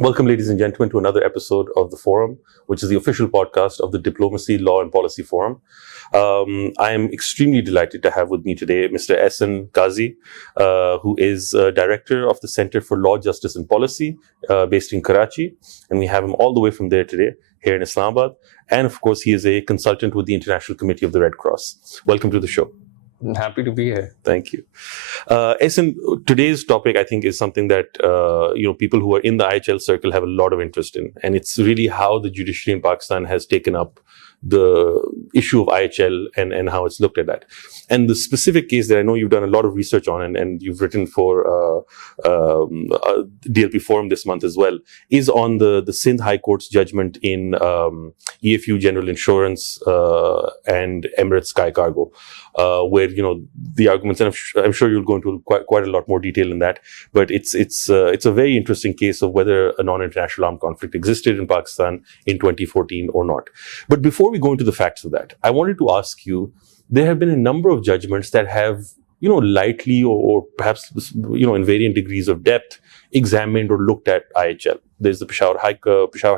Welcome, ladies and gentlemen, to another episode of the Forum, which is the official podcast of the Diplomacy, Law and Policy Forum. I am extremely delighted to have with me today Mr. Ahsan Qazi, who is Director of the Center for Law, Justice and Policy based in Karachi. And we have him all the way from there today, here in Islamabad. And of course, he is a consultant with the International Committee of the Red Cross. Welcome to the show. I'm happy to be here. Thank you. Ahsan, today's topic, I think, is something that people who are in the IHL circle have a lot of interest in. And it's really how the judiciary in Pakistan has taken up the issue of IHL and how it's looked at that. And the specific case that I know you've done a lot of research on and you've written for DLP Forum this month as well, is on the Sindh High Court's judgment in EFU General Insurance and Emirates Sky Cargo, where, the arguments, and I'm sure you'll go into quite a lot more detail in that, but it's a very interesting case of whether a non-international armed conflict existed in Pakistan in 2014 or not. But before we go into the facts of that, I wanted to ask you, there have been a number of judgments that have, lightly or perhaps, in varying degrees of depth, examined or looked at IHL. There's the Peshawar High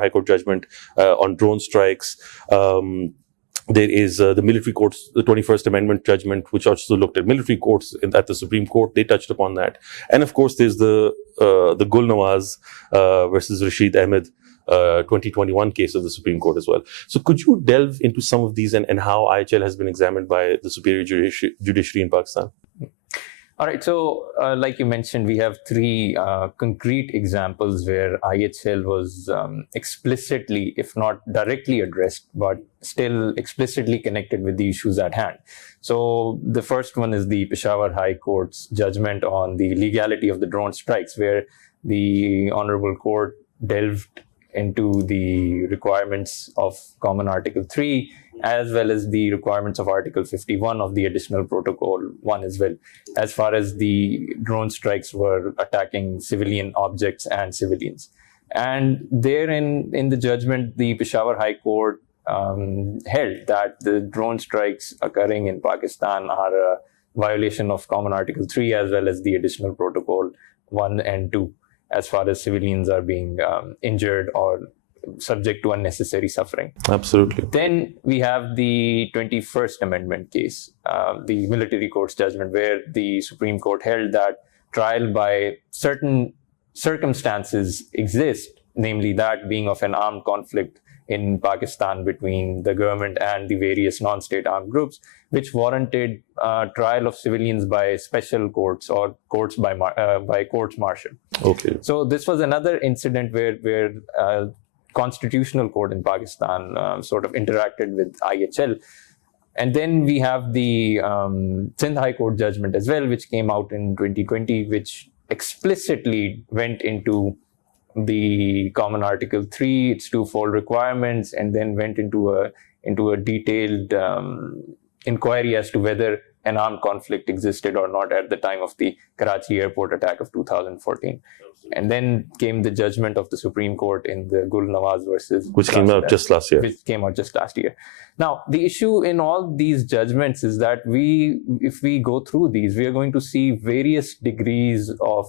Court judgment on drone strikes. There is the military courts, the 21st Amendment judgment, which also looked at military courts at the Supreme Court. They touched upon that. And of course, there's the Gul Nawaz versus Rashid Ahmed 2021 case of the Supreme Court as well. So could you delve into some of these and how IHL has been examined by the superior judiciary in Pakistan? All right. So like you mentioned, we have three concrete examples where IHL was explicitly, if not directly addressed, but still explicitly connected with the issues at hand. So the first one is the Peshawar High Court's judgment on the legality of the drone strikes, where the Honorable Court delved into the requirements of Common Article 3, as well as the requirements of Article 51 of the Additional Protocol 1 as well, as far as the drone strikes were attacking civilian objects and civilians. And therein, in the judgment, the Peshawar High Court held that the drone strikes occurring in Pakistan are a violation of Common Article 3, as well as the Additional Protocol 1 and 2. As far as civilians are being injured or subject to unnecessary suffering. Absolutely. Then we have the 21st Amendment case, the military court's judgment, where the Supreme Court held that trial by certain circumstances exist, namely that being of an armed conflict in Pakistan between the government and the various non-state armed groups, which warranted trial of civilians by special courts or courts by courts martial. Okay. So this was another incident where Constitutional Court in Pakistan sort of interacted with IHL. And then we have the Sindh High Court judgment as well, which came out in 2020, which explicitly went into the Common Article 3, its twofold requirements, and then went into a detailed inquiry as to whether an armed conflict existed or not at the time of the Karachi airport attack of 2014. And then came the judgment of the Supreme Court in the Gul Nawaz versus... Which came out just last year. Which came out just last year. Now, the issue in all these judgments is that if we go through these, we are going to see various degrees of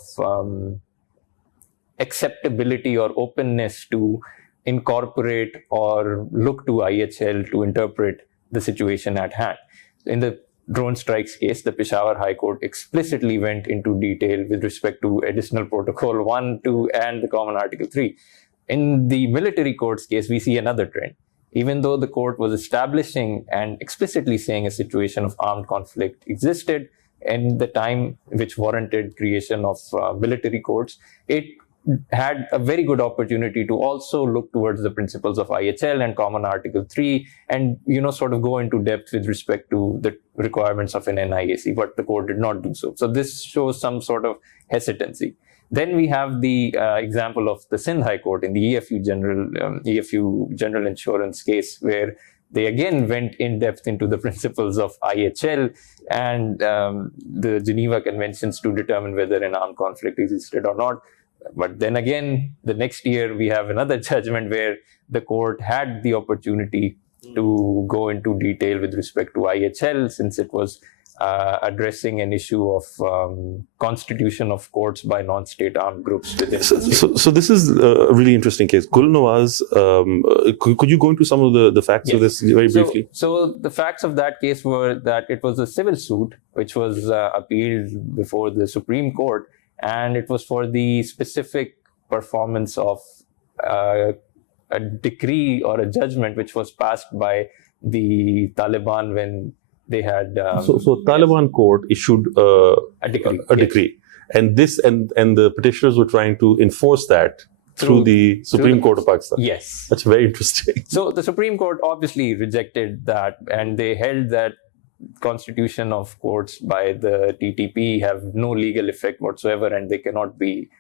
acceptability or openness to incorporate or look to IHL to interpret the situation at hand. In the drone strikes case, the Peshawar High Court explicitly went into detail with respect to Additional Protocol 1, 2, and the Common Article 3. In the military courts case, we see another trend. Even though the court was establishing and explicitly saying a situation of armed conflict existed in the time which warranted creation of military courts, it had a very good opportunity to also look towards the principles of IHL and Common Article 3 and, sort of go into depth with respect to the requirements of an NIAC, but the court did not do so. So this shows some sort of hesitancy. Then we have the example of the Sindh High Court in the EFU General Insurance case, where they again went in depth into the principles of IHL and the Geneva Conventions to determine whether an armed conflict existed or not. But then again, the next year, we have another judgment where the court had the opportunity to go into detail with respect to IHL, since it was addressing an issue of constitution of courts by non-state armed groups within so this is a really interesting case. Gul Nawaz, could you go into some of the facts of this very briefly? So the facts of that case were that it was a civil suit which was appealed before the Supreme Court, and it was for the specific performance of a decree or a judgment which was passed by the Taliban when they had so Taliban court issued a decree, and the petitioners were trying to enforce that through the Supreme Court of Pakistan. Yes, that's very interesting. So the Supreme Court obviously rejected that, and they held that constitution of courts by the TTP have no legal effect whatsoever, and they cannot be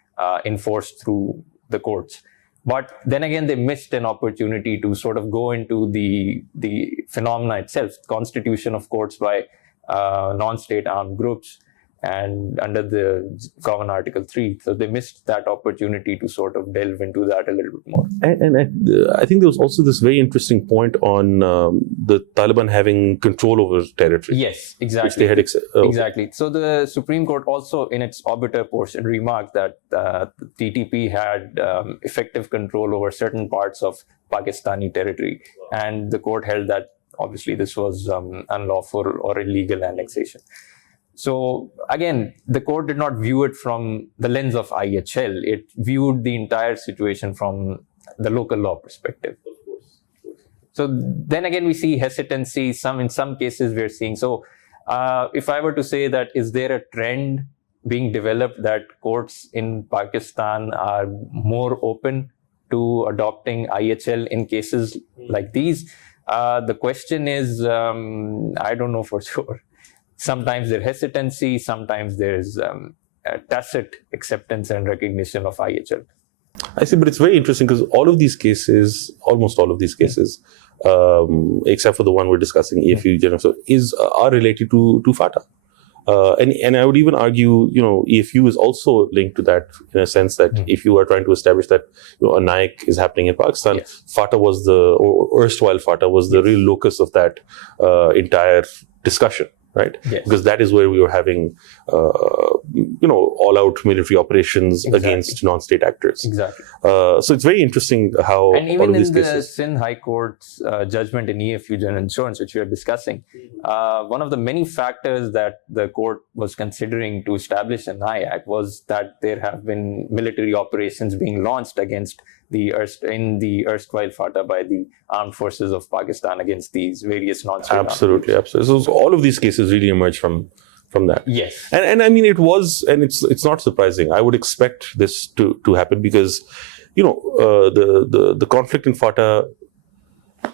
enforced through the courts. But then again, they missed an opportunity to sort of go into the phenomena itself, constitution of courts by non-state armed groups, and under the Common Article 3. So they missed that opportunity to sort of delve into that a little bit more. And I think there was also this very interesting point on the Taliban having control over territory. Yes, exactly. Which they had exactly. So the Supreme Court also, in its obiter portion, remarked that the TTP had effective control over certain parts of Pakistani territory. And the court held that, obviously, this was unlawful or illegal annexation. So again, the court did not view it from the lens of IHL. It viewed the entire situation from the local law perspective. So then again, we see hesitancy. In some cases, we're seeing. So if I were to say that, is there a trend being developed that courts in Pakistan are more open to adopting IHL in cases like these? The question is, I don't know for sure. Sometimes there's hesitancy, sometimes there's a tacit acceptance and recognition of IHL. I see, but it's very interesting because almost all of these cases, except for the one we're discussing, EFU General, are related to FATA. And I would even argue, EFU is also linked to that in a sense that if you are trying to establish that a Niacc is happening in Pakistan, FATA was erstwhile FATA was the real locus of that entire discussion. Right, because that is where we were having, all-out military operations against non-state actors. Exactly. So it's very interesting how and even all of these in the cases. Sindh High Court's judgment in EFU General Insurance, which we are discussing, one of the many factors that the court was considering to establish a Niacc was that there have been military operations being launched against the erstwhile FATA by the armed forces of Pakistan against these various non-state absolutely. So all of these cases really emerge from that. Yes. And I mean, it was, and it's not surprising. I would expect this to happen because, the conflict in FATA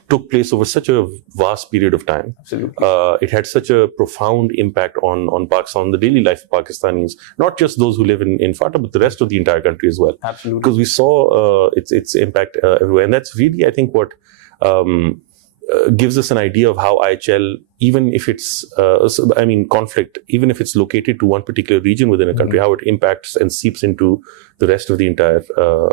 took place over such a vast period of time. Absolutely. It had such a profound impact on Pakistan, the daily life of Pakistanis, not just those who live in FATA, but the rest of the entire country as well. Absolutely. Because we saw its impact everywhere. And that's really, I think, what gives us an idea of how IHL, even if it's, conflict, even if it's located to one particular region within a country, how it impacts and seeps into the rest of the entire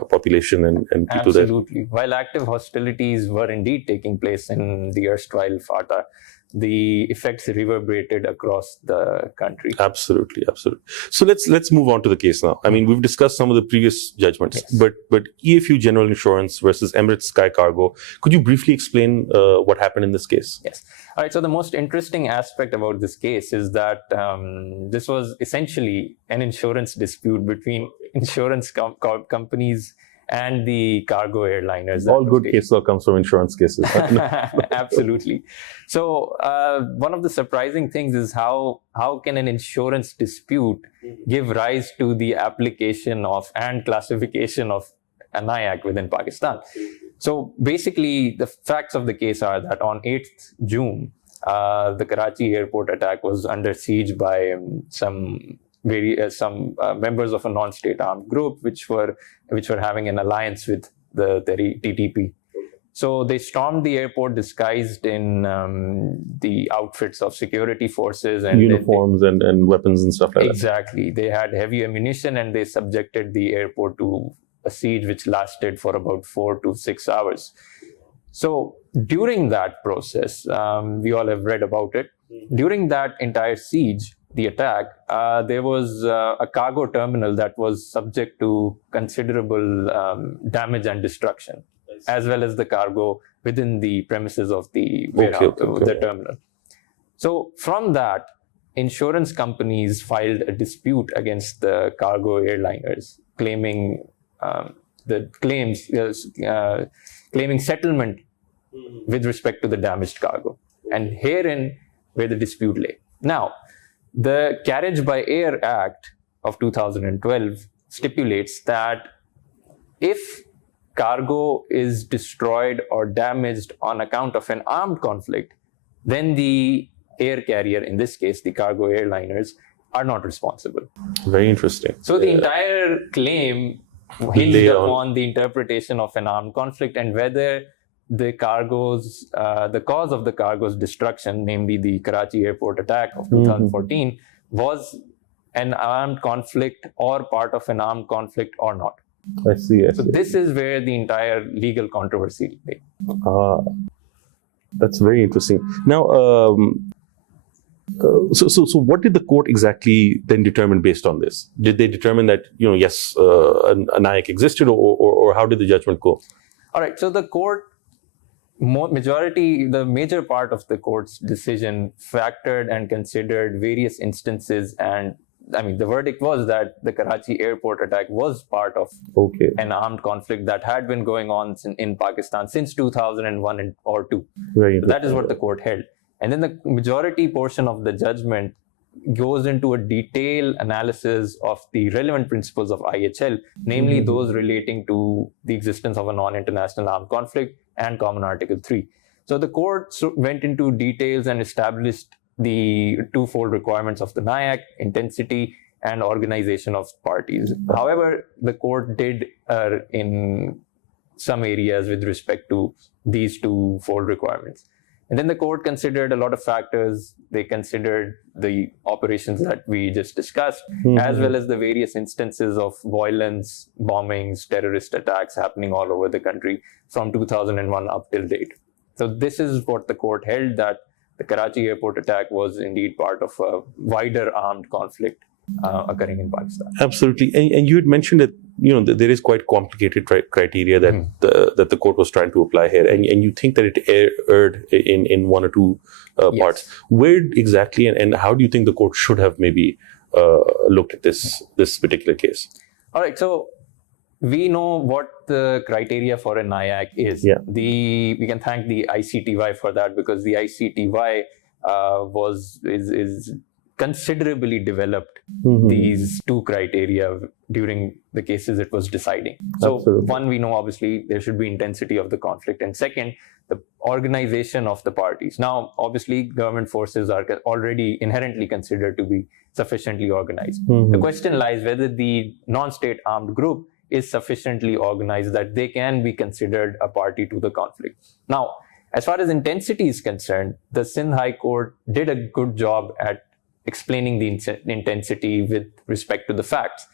population and people there. Absolutely. While active hostilities were indeed taking place in the erstwhile FATA, the effects reverberated across the country. Absolutely. So let's move on to the case now. I mean, we've discussed some of the previous judgments, but EFU General Insurance versus Emirates Sky Cargo. Could you briefly explain what happened in this case? Yes. All right. So the most interesting aspect about this case is that this was essentially an insurance dispute between insurance companies and the cargo airliners. All good case law comes from insurance cases. Absolutely. So one of the surprising things is how can an insurance dispute give rise to the application of and classification of a Niacc within Pakistan. So basically, the facts of the case are that on 8th June, the Karachi airport attack was under siege by some members of a non-state armed group which were having an alliance with the TTP. So they stormed the airport disguised in the outfits of security forces and uniforms and weapons and stuff like that. Exactly. They had heavy ammunition and they subjected the airport to a siege which lasted for about 4 to 6 hours. So during that process, we all have read about it. During that entire siege, the attack, there was a cargo terminal that was subject to considerable damage and destruction, as well as the cargo within the premises of the warehouse, the terminal. So from that, insurance companies filed a dispute against the cargo airliners, claiming claiming settlement with respect to the damaged cargo. And herein where the dispute lay. Now, the Carriage by Air Act of 2012 stipulates that if cargo is destroyed or damaged on account of an armed conflict, then the air carrier, in this case, the cargo airliners, are not responsible. Very interesting. So the entire claim hinged upon the interpretation of an armed conflict and whether the cause of the cargo's destruction, namely the Karachi airport attack of 2014, was an armed conflict or part of an armed conflict or not. I see. So this is where the entire legal controversy lay. That's very interesting. Now, so what did the court exactly then determine based on this? Did they determine that, yes, a Niacc existed, or how did the judgment go? All right. So the court, the major part of the court's decision factored and considered various instances, and the verdict was that the Karachi airport attack was part of an armed conflict that had been going on in Pakistan since 2001 or 2. So that is what the court held. And then the majority portion of the judgment goes into a detailed analysis of the relevant principles of IHL, namely those relating to the existence of a non-international armed conflict and Common Article 3. So the court went into details and established the twofold requirements of the Niacc: intensity and organization of parties. However, the court did err in some areas with respect to these twofold requirements. And then the court considered a lot of factors. They considered the operations that we just discussed, as well as the various instances of violence, bombings, terrorist attacks happening all over the country from 2001 up till date. So this is what the court held, that the Karachi airport attack was indeed part of a wider armed conflict occurring in Pakistan. Absolutely. And you had mentioned that, there is quite complicated criteria that that the court was trying to apply here. And you think that it erred in one or two parts. Where exactly and how do you think the court should have maybe looked at this particular case? All right. So we know what the criteria for a Niacc is. Yeah. We can thank the ICTY for that, because the ICTY is considerably developed these two criteria during the cases it was deciding. So one, we know obviously there should be intensity of the conflict, and second, the organization of the parties. Now, obviously, government forces are already inherently considered to be sufficiently organized. The question lies whether the non-state armed group is sufficiently organized that they can be considered a party to the conflict. Now, as far as intensity is concerned, the Sindh High Court did a good job at explaining the intensity with respect to the facts.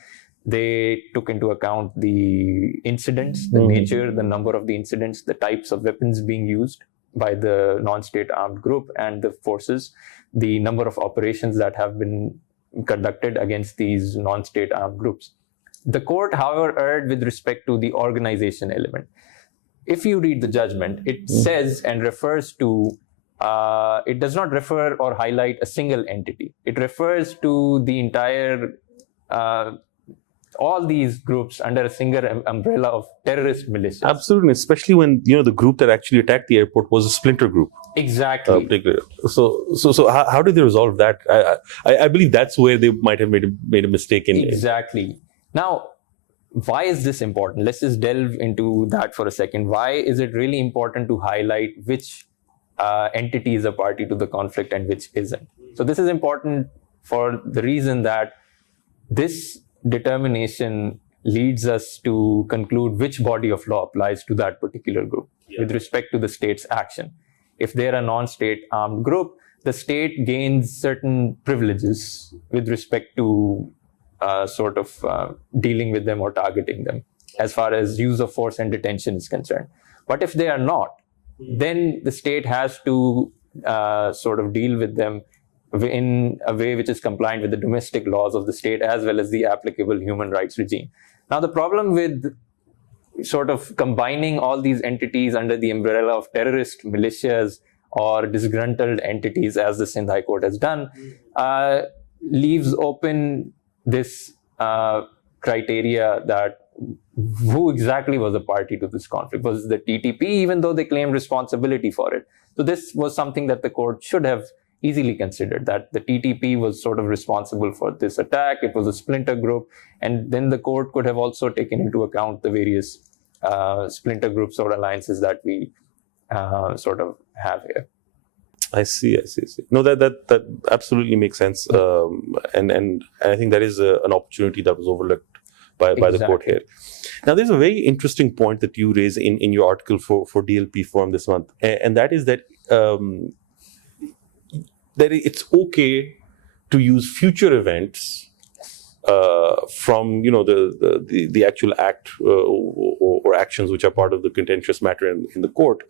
They took into account the incidents, the nature, the number of the incidents, the types of weapons being used by the non-state armed group and the forces, the number of operations that have been conducted against these non-state armed groups. The court, however, erred with respect to the organization element. If you read the judgment, it says and refers to it does not refer or highlight a single entity. It refers to the entire, all these groups under a single umbrella of terrorist militias. Absolutely, especially when the group that actually attacked the airport was a splinter group. Exactly. So how did they resolve that? I believe that's where they might have made a mistake in. Exactly. Now, why is this important? Let's just delve into that for a second. Why is it really important to highlight which entity is a party to the conflict and which isn't? So this is important for the reason that this determination leads us to conclude which body of law applies to that particular group with respect to the state's action. If they're a non-state armed group, the state gains certain privileges with respect to dealing with them or targeting them as far as use of force and detention is concerned. But if they are not, then the state has to sort of deal with them in a way which is compliant with the domestic laws of the state as well as the applicable human rights regime. Now, the problem with sort of combining all these entities under the umbrella of terrorist militias or disgruntled entities, as the Sindh High Court has done, leaves open this criteria that who exactly was a party to this conflict. Was the TTP, even though they claimed responsibility for it? So this was something that the court should have easily considered, that the TTP was sort of responsible for this attack. It was a splinter group. And then the court could have also taken into account the various splinter groups or alliances that we sort of have here. I see. No, that absolutely makes sense. And I think that is an opportunity that was overlooked by the court here. Now, there's a very interesting point that you raise in your article for DLP Forum this month, and that is that that it's okay to use future events from the actual act or actions which are part of the contentious matter in the court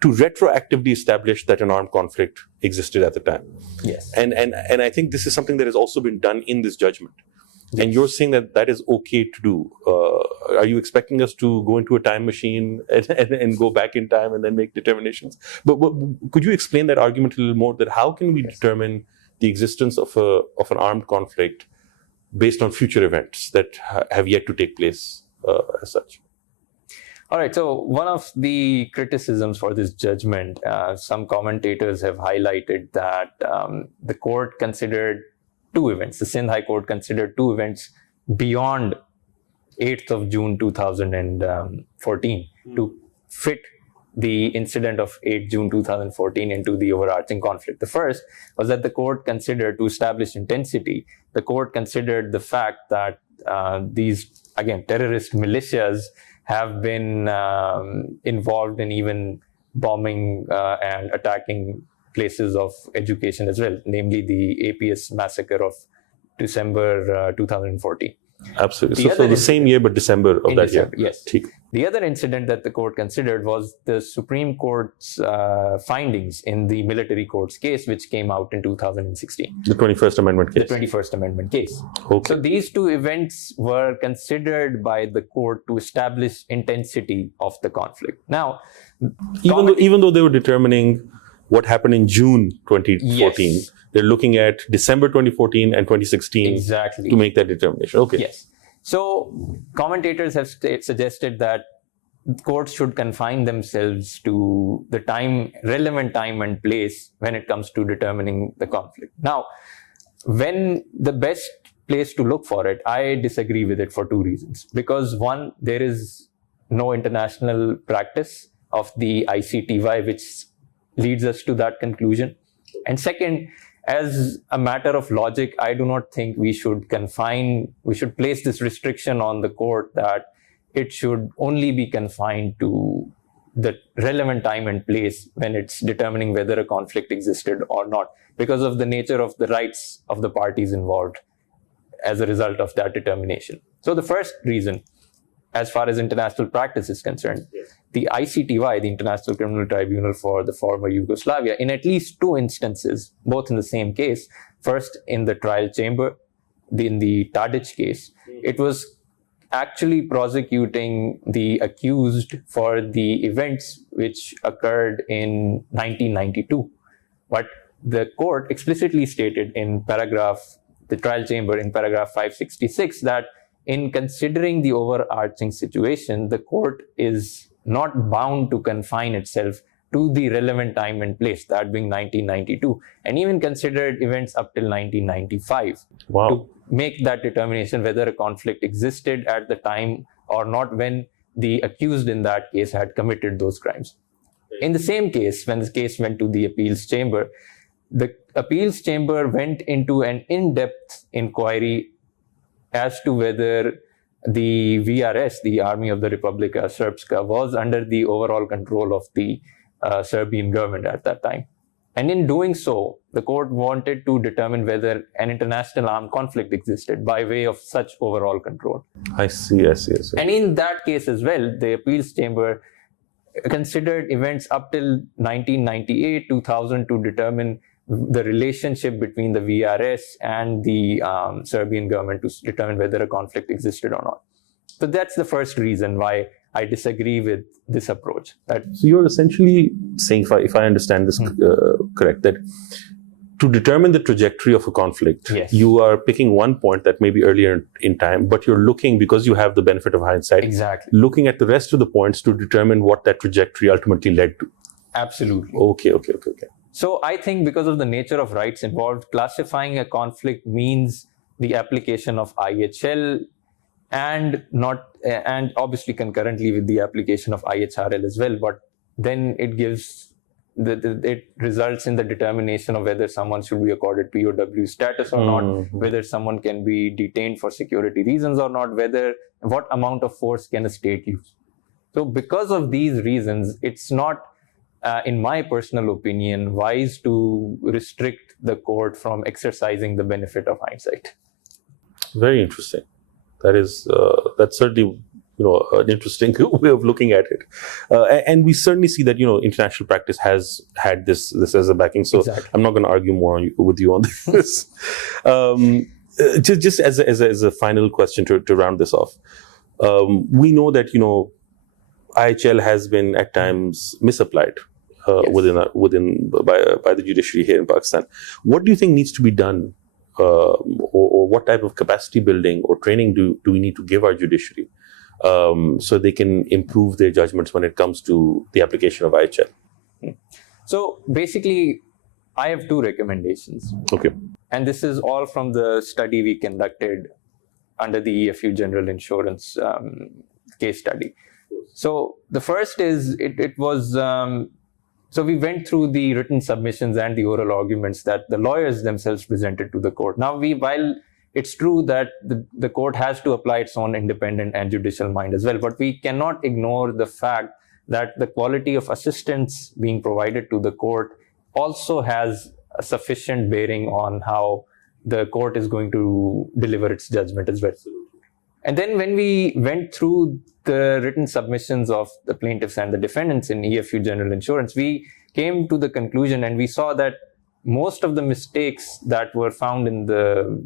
to retroactively establish that an armed conflict existed at the time. Yes. And I think this is something that has also been done in this judgment. Yes. And you're saying that is okay to do. Are you expecting us to go into a time machine and go back in time and then make determinations? But could you explain that argument a little more? That how can we determine the existence of an armed conflict based on future events that have yet to take place as such? All right. So one of the criticisms for this judgment, some commentators have highlighted that the court considered two events. The Sindh High Court considered two events beyond 8th of June 2014 to fit the incident of 8 June 2014 into the overarching conflict. The first was that the court considered, to establish intensity, the court considered the fact that these, again, terrorist militias have been involved in even bombing and attacking places of education as well, namely the APS massacre of December 2014. Absolutely. So the same year, but December of that year. Yes. The other incident that the court considered was the Supreme Court's findings in the military court's case, which came out in 2016. The 21st Amendment case. The 21st Amendment case. Okay. So these two events were considered by the court to establish intensity of the conflict. Now, even though they were determining what happened in June 2014, yes, they're looking at December 2014 and 2016 exactly to make that determination. Okay. Yes. So commentators have suggested that courts should confine themselves to the relevant time and place when it comes to determining the conflict. Now, when the best place to look for it, I disagree with it for two reasons. Because one, there is no international practice of the ICTY which leads us to that conclusion. And second, as a matter of logic, I do not think we should place this restriction on the court that it should only be confined to the relevant time and place when it's determining whether a conflict existed or not, because of the nature of the rights of the parties involved as a result of that determination. So the first reason, as far as international practice is concerned, yes, the ICTY, the International Criminal Tribunal for the former Yugoslavia, in at least two instances, both in the same case, first in the trial chamber, in the Tadic case, it was actually prosecuting the accused for the events which occurred in 1992. But the court explicitly stated in the trial chamber in paragraph 566 that in considering the overarching situation, the court is not bound to confine itself to the relevant time and place, that being 1992, and even considered events up till 1995 to make that determination whether a conflict existed at the time or not when the accused in that case had committed those crimes. In the same case, when the case went to the appeals chamber, the appeals chamber went into an in-depth inquiry as to whether the VRS, the Army of the Republika Srpska, was under the overall control of the Serbian government at that time. And in doing so, the court wanted to determine whether an international armed conflict existed by way of such overall control. I see. And in that case as well, the appeals chamber considered events up till 1998, 2000 to determine the relationship between the VRS and the Serbian government to determine whether a conflict existed or not. So that's the first reason why I disagree with this approach. So you're essentially saying, if I understand this correct, that to determine the trajectory of a conflict, yes, you are picking one point that may be earlier in time, but you're looking, because you have the benefit of hindsight, exactly, looking at the rest of the points to determine what that trajectory ultimately led to. Absolutely. Okay. So I think because of the nature of rights involved, classifying a conflict means the application of IHL and obviously concurrently with the application of IHRL as well. But then it gives it results in the determination of whether someone should be accorded POW status or not, whether someone can be detained for security reasons or not, what amount of force can a state use. So because of these reasons, it's not, in my personal opinion, wise to restrict the court from exercising the benefit of hindsight. Very interesting. That's certainly an interesting way of looking at it, and we certainly see that international practice has had this as a backing. So exactly. I'm not going to argue more with you on this. Just as a final question to round this off, we know that IHL has been at times misapplied yes, by the judiciary here in Pakistan. What do you think needs to be done, or what type of capacity building or training do we need to give our judiciary so they can improve their judgments when it comes to the application of IHL? So basically, I have two recommendations. Okay. And this is all from the study we conducted under the EFU General Insurance case study. So the first is, so we went through the written submissions and the oral arguments that the lawyers themselves presented to the court. Now, while it's true that the court has to apply its own independent and judicial mind as well, but we cannot ignore the fact that the quality of assistance being provided to the court also has a sufficient bearing on how the court is going to deliver its judgment as well. And then when we went through the written submissions of the plaintiffs and the defendants in EFU General Insurance, we came to the conclusion and we saw that most of the mistakes that were found in the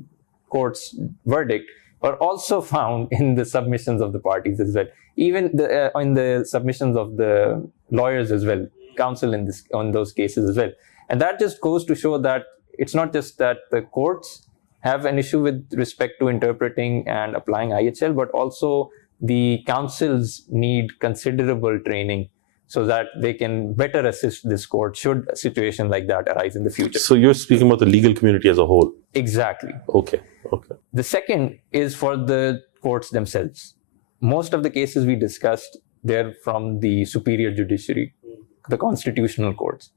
court's verdict were also found in the submissions of the parties as well, even in the submissions of the lawyers as well, counsel on those cases as well. And that just goes to show that it's not just that the courts have an issue with respect to interpreting and applying IHL, but also the counsels need considerable training so that they can better assist this court should a situation like that arise in the future. So you're speaking about the legal community as a whole? Exactly. Okay. The second is for the courts themselves. Most of the cases we discussed, they're from the superior judiciary, the constitutional courts.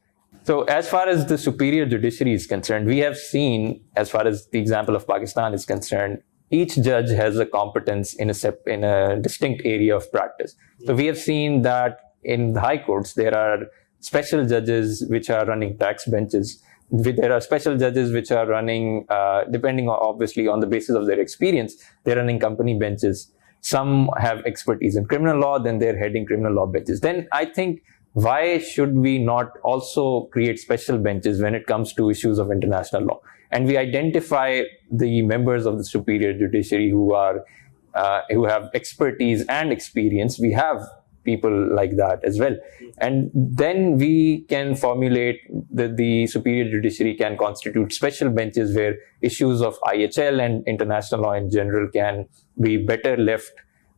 So as far as the superior judiciary is concerned, we have seen, as far as the example of Pakistan is concerned, each judge has a competence in a distinct area of practice. So we have seen that in the high courts, there are special judges which are running tax benches. There are special judges which are running, depending obviously on the basis of their experience, they're running company benches. Some have expertise in criminal law, then they're heading criminal law benches. Then I think, why should we not also create special benches when it comes to issues of international law? And we identify the members of the superior judiciary who have expertise and experience. We have people like that as well. And then we can formulate that the superior judiciary can constitute special benches where issues of IHL and international law in general can be better left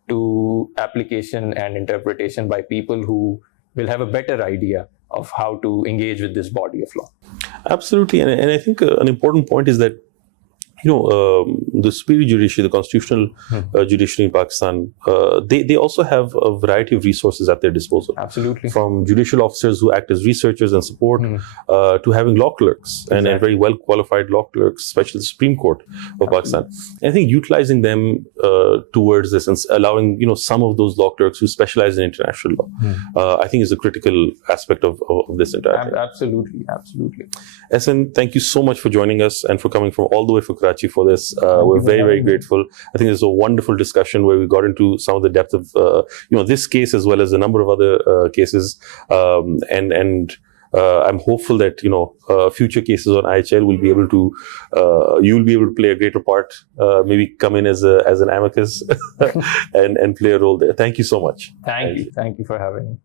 to application and interpretation by people who will have a better idea of how to engage with this body of law. Absolutely. And I think an important point is that, the superior judiciary, the constitutional judiciary in Pakistan, they also have a variety of resources at their disposal. Absolutely. From judicial officers who act as researchers and support to having law clerks and very well qualified law clerks, especially the Supreme Court of Pakistan. And I think utilizing them towards this and allowing, some of those law clerks who specialize in international law, I think is a critical aspect of this entire thing. Absolutely. Ahsan, thank you so much for joining us and for coming from all the way from Karachi for this. We're very, very grateful. I think it's a wonderful discussion where we got into some of the depth of this case as well as a number of other cases, and I'm hopeful that future cases on IHL will be able to you'll be able to play a greater part, maybe come in as an amicus and play a role there. Thank you so much. Thank you for having me.